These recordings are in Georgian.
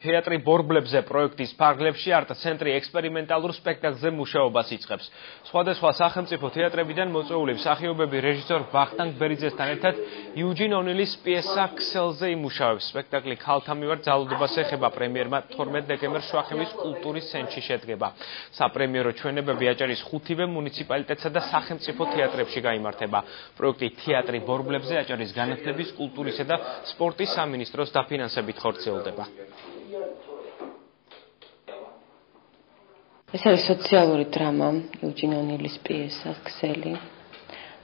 თეატრი ბორბლებზე პროექტის ფარგლებში არტ-ცენტრი ექსპერიმენტალურ სპექტაკლზე მუშაობას იწყებს. სხვადასხვა სახელმწიფო თეატრებიდან მოწვეული მსახიობები რეჟისორ ვახტანგ ბერიძესთან ერთად იუჯინ ონილის პიესა ქსელზე იმუშავებს. სპექტაკლი ქალთა მიმართ ძალადობას ეხება. პრემიერმა 12 დეკემბერს შუახევის კულტურის ცენტრში შედგება. საპრემიერო ჩვენებები აჭარის 5-ვე მუნიციპალიტეტსა და სახელმწიფო თეატრებში გაიმართება. პროექტი თეატრი ბორბლებზე აჭარის განათლების, კულტურისა და სპორტის სამინისტროს დაფინანსებით ხორციელდება. ეს არის სოციალური დრამა, იუჯინ ონილის პიესა ქსელი.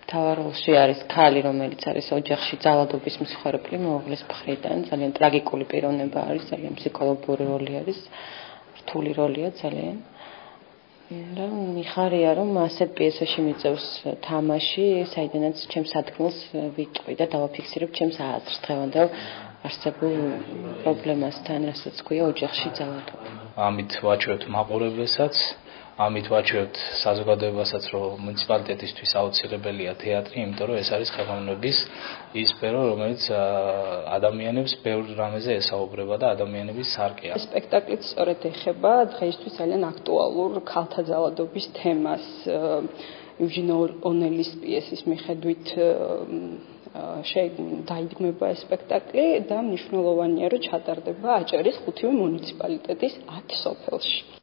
მთავარ როლში არის ქალი, რომელიც არის ოჯახში ძალადობის მსხვერპლი მეუღლის მხრიდან. ძალიან ტრაგიკული პიროვნება არის, ძალიან ფსიქოლოგიური როლი არის, რთული როლია ძალიან. და მიხარია, რომ ასეთ პიესაში მიწევს თამაში, საიდანაც ჩემს ადგილს ვიტყვი და დავაფიქსირებ ჩემს აზრს დღევანდელ არსებულ პრობლემასთან, რასაც ქვია ოჯახში ძალადობა. ამით ვაჩვევთ მაყურებელსაც, ამით ვაჩვევთ საზოგადოებასაც, რომ მუნიციპალიტეტისთვის აუცილებელია თეატრი, იმიტომ რომ ეს არის ხელოვნების ის სფერო, რომელიც ადამიანებს ბევრ რამეზე ესაუბრება და ადამიანების სარკეა. სპექტაკლიც სწორედ ეხება დღეისთვის ძალიან აქტუალურ ქალთა ძალადობის თემას. იუჯინ ონილის პიესის მიხედვით დაიდგმება ეს სპექტაკლი და მნიშვნელოვანია, რომ ჩატარდება აჭარის 5-ვე მუნიციპალიტეტის 10 სოფელში.